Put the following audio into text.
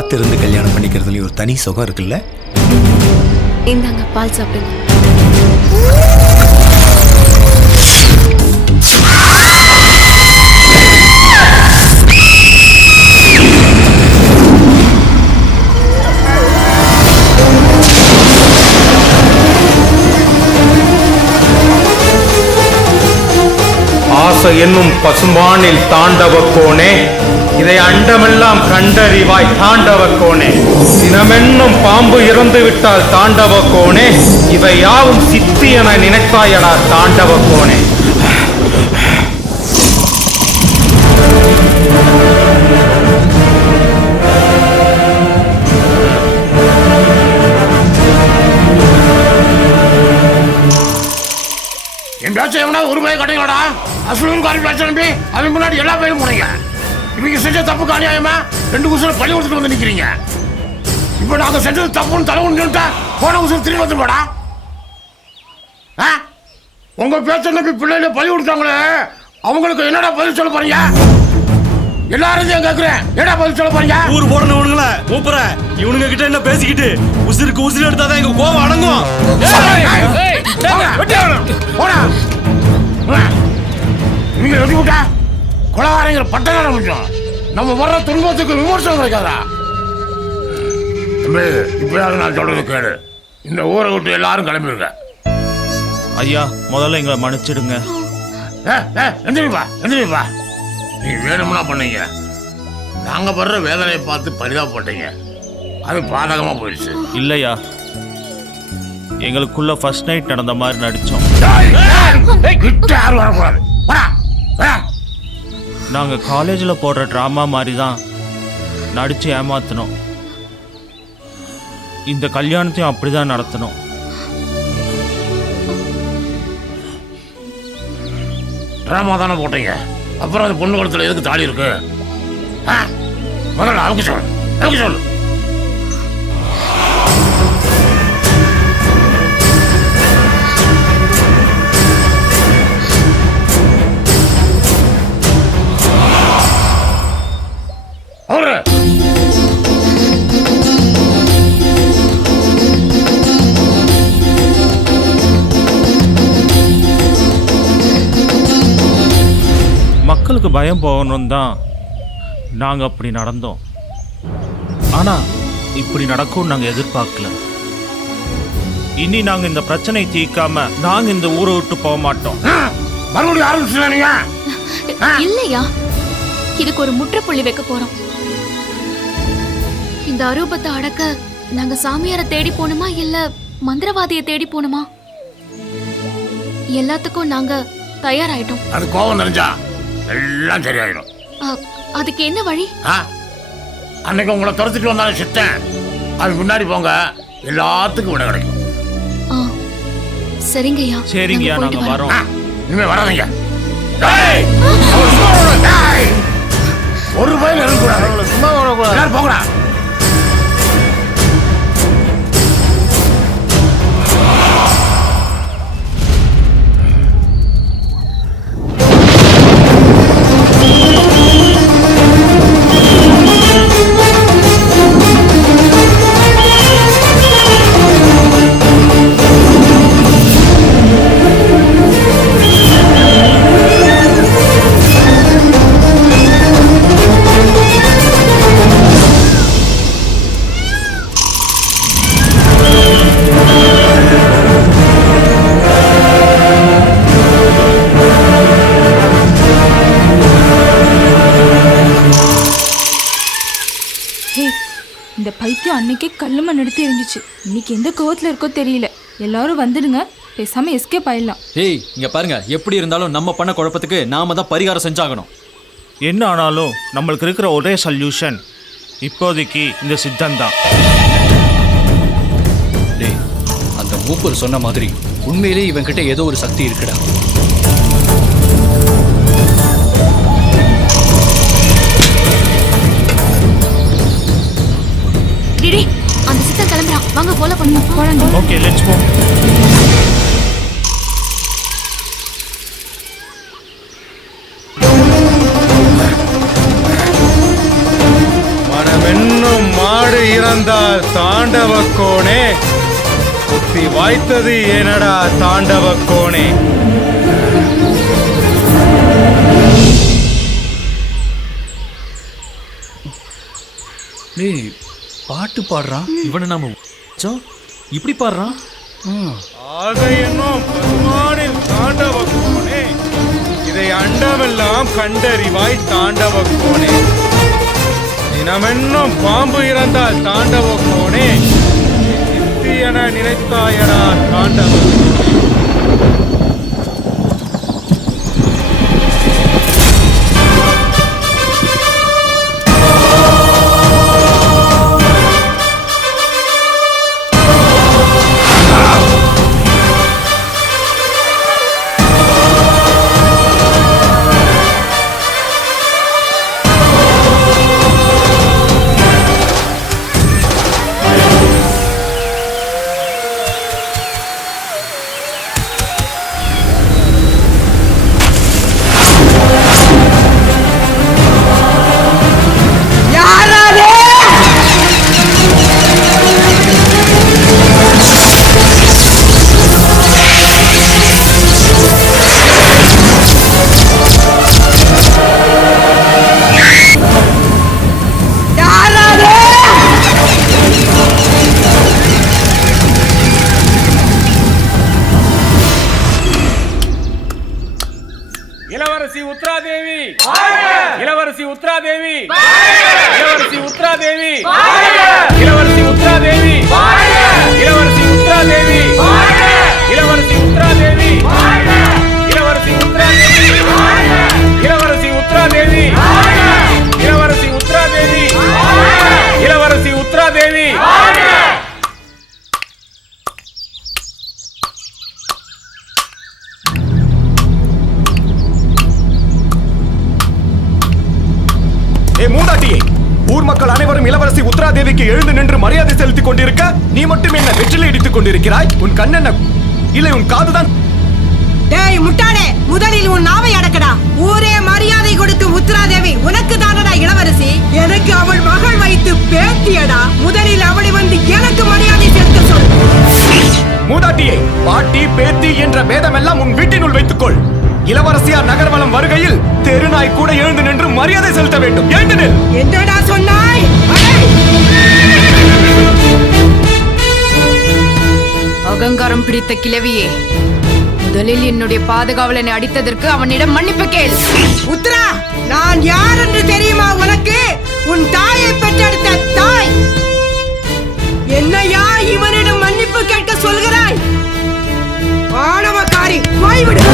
காத்திருந்து கல்யாணம் பண்ணிக்கிறதுலயும் ஒரு தனி சுகம் இருக்குல்ல. இந்தாங்க பால் சாப்பிடுங்க. ஆசை என்னும் பசுமானில் தாண்டவ கோனே, இதை அண்டமெல்லாம் கண்டறிவாய் தாண்டவ கோனே. சினமென்னும் பாம்பு இறந்து விட்டால் தாண்டவ கோனே, இவை யாவும் சித்தி என நினைத்தாயடா தாண்டவ கோனே. என் பேச்ச எவனா ஒரு பையன் கட்டிங்களா? அசுலும் காரி பேச்ச நம்பி அவன் முன்னாடி எல்லா பையனும் போனீங்க. இவங்க செஞ்ச தப்புக்கு அநியாயமா 2 உசுரை பள்ளி கொடுத்துட்டு வந்து நிக்கிறீங்க. இப்ப நாங்க செஞ்சது தப்புன்னு தலைவன் சொல்லிட்டா போன உசுறு திரும்பி வந்து போடா. உங்க பேச்ச நம்பி பிள்ளைல பள்ளி கொடுத்தாங்களே, அவங்களுக்கு என்னடா பதில் சொல்ல போறீங்க? எல்லாரும் கேட்கிறேன், என்னடா பதில் சொல்ல போறீங்க? ஊர் போடணுங்கள மூப்பற இவனுங்க கிட்ட என்ன பேசிக்கிட்டு உசுருக்கு உசுறு எடுத்தாதான் எங்க கோவம் அடங்கும். நீங்க எழுதி விட்டா கொலகாரங்கிற பட்டதான முடியும். நம்ம வர்ற துன்பத்துக்கு விமர்சனம் கிடைக்காதா? இப்பயாவது நான் சொல்றது கேளு. இந்த ஊரை விட்டு எல்லாரும் கிளம்பிருங்க. ஐயா முதல்ல எங்களை மன்னிச்சிடுங்க. எந்திரிப்பா. நீ வேணும்னா பண்ணீங்க. நாங்க படுற வேதனையை பார்த்து பரிதாபப்பட்டீங்க. அது பாதகமா போயிடுச்சு. இல்லையா, எங்களுக்குள்ள ஃபர்ஸ்ட் நைட் நடந்த மாதிரி நடிச்சோம். யாரும் வரக்கூடாது. நாங்க காலேஜ்ல போடுற டிராமா மாதிரி தான் நடிச்சு ஏமாத்தணும். இந்த கல்யாணத்தையும் அப்படிதான் நடத்தணும். டிராமா தானே போட்டீங்க, அப்புறம் அது பொண்ணு குளத்துல எதுக்கு தாலி இருக்கு? முதல்ல அவங்க சொல்லு. மக்களுக்கு பயம் போகணும் தான் நாங்கள் அப்படி நடந்தோம். ஆனால் இப்படி நடக்கும் நாங்கள் எதிர்பார்க்கல. இனி நாங்கள் இந்த பிரச்சனை தீர்க்காம நாங்கள் இந்த ஊரை விட்டு போக மாட்டோம். மறுபடியும் ஆரம்பிச்சுங்க இல்லையா, இதுக்கு ஒரு முற்றுப்புள்ளி வைக்க போறோம். இந்த அரூபத்தை அடக்க நாங்க சாமியாரை தேடி போகணுமா இல்ல மந்திரவாதியை தேடி போகணுமா? எல்லாத்துக்கும் நாங்க தயாராயிட்டோம். அது கோபம் நிறைஞ்சா எல்லாம் சரியாயிடும். அதுக்கு என்ன வழி? அன்னைக்கு உங்களை துரத்துட்டு வந்தாலும் சித்தேன். அது முன்னாடி போங்க, எல்லாத்துக்கும் விட கிடைக்கும். சரிங்கய்யா. சரிங்கய்யா, நாங்க வரோம். இனிமே வராதீங்க. ஒரு பையன் இருக்கக்கூடாது, சும்மா வரக்கூடாது. போங்கடா. இந்த பைத்தியம் அன்னைக்கே கல்லு மண் எடுத்து இருந்துச்சு. இன்னைக்கு எந்த கோவத்தில் இருக்கோ தெரியல. எல்லாரும் வந்துடுங்க, பேசாம எஸ்கேப் ஆயிடலாம். ஏய் இங்க பாருங்க, எப்படி இருந்தாலும் நம்ம பண்ண குழப்பத்துக்கு நாம தான் பரிகாரம் செஞ்சாகணும். என்ன ஆனாலும் நம்மளுக்கு இருக்கிற ஒரே சொல்யூஷன் இப்போதைக்கு இந்த சித்தந்தான். டேய், அந்த மூப்பர் சொன்ன மாதிரி உண்மையிலே இவன்கிட்ட ஏதோ ஒரு சக்தி இருக்குடா. அந்த சித்தர் கிளம்புறான், வாங்க ஃபாலோ பண்ணுங்க. Okay, let's go. மனமென்னும் இறந்தால் தாண்டவ கோணே, புத்தி வாய்த்தது ஏனடா தாண்டவ கோணே. டேய் பாட்டு பாடுறான். இவனை நாம இப்படி பாடுறான். ஆக என்னும் பசுமானில் தாண்டவ கோணே, இதை அண்டமெல்லாம் கண்டறிவாய் தாண்டவ கோணே. தினமென்னும் பாம்பு இறந்தால் தாண்டவ கோணே, சித்தி என நினைத்தாயடா தாண்டவ கோணே. இளவரசி உத்ராதேவி, இளவரசி உத்ராதேவி, இளவரசி உத்ராதேவி, இளவரசி உத்ராதேவி, இளவரசி உத்ராதேவி, இளவரசி உத்ராதேவி, இளவரசி உத்ராதேவி, இளவரசி உத்ராதேவி, இளவரசி உத்ராதேவி, இளவரசி உத்ராதேவி. மூதாட்டியே, ஊர் மக்கள் அனைவரும் இளவரசி உத்ராதேவிக்கு எழுந்து நின்று மரியாதை செலுத்திக் கொண்டிருக்க நீ மட்டும் என்ன வெற்றிலை இடித்துக் கொண்டிருக்கிறாய்? உன் கண் என்ன இல்லை, உன் காதுதான். டேய் முட்டாளே, முதலில் உன் நாவை அடக்கடா. ஊரே மரியாதை கொடுத்து உத்ராதேவி உனக்கு தானடா இளவரசி. எனக்கு அவள் மகள் வைத்து பேத்தியடா. முதலில் அவளை வந்து எனக்கு மரியாதை செலுத்த சொல். மூதாட்டியே, பாட்டி பேத்தி என்ற பேதமெல்லாம் உன் வீட்டினுள் வைத்துக்கொள். இளவரசியார் நகர்வலம் வருகையில் தெருநாய் கூட எழுந்து நின்று மரியாதை செலுத்த வேண்டும். எழுந்து நில். என்னடா சொன்னாய்? அகங்காரம் பிடித்த கிழவியே, முதலில் என்னுடைய பாதுகாவலனை அடித்ததற்கு அவனிடம் மன்னிப்பு கேள். உத்ரா, நான் யார் என்று தெரியுமா உனக்கு? உன் தாயை பெற்றெடுத்த தாய். என்னையா இவனிடம் மன்னிப்பு கேட்க சொல்கிறாய்? ஆணவக்காரி, போய்விடு.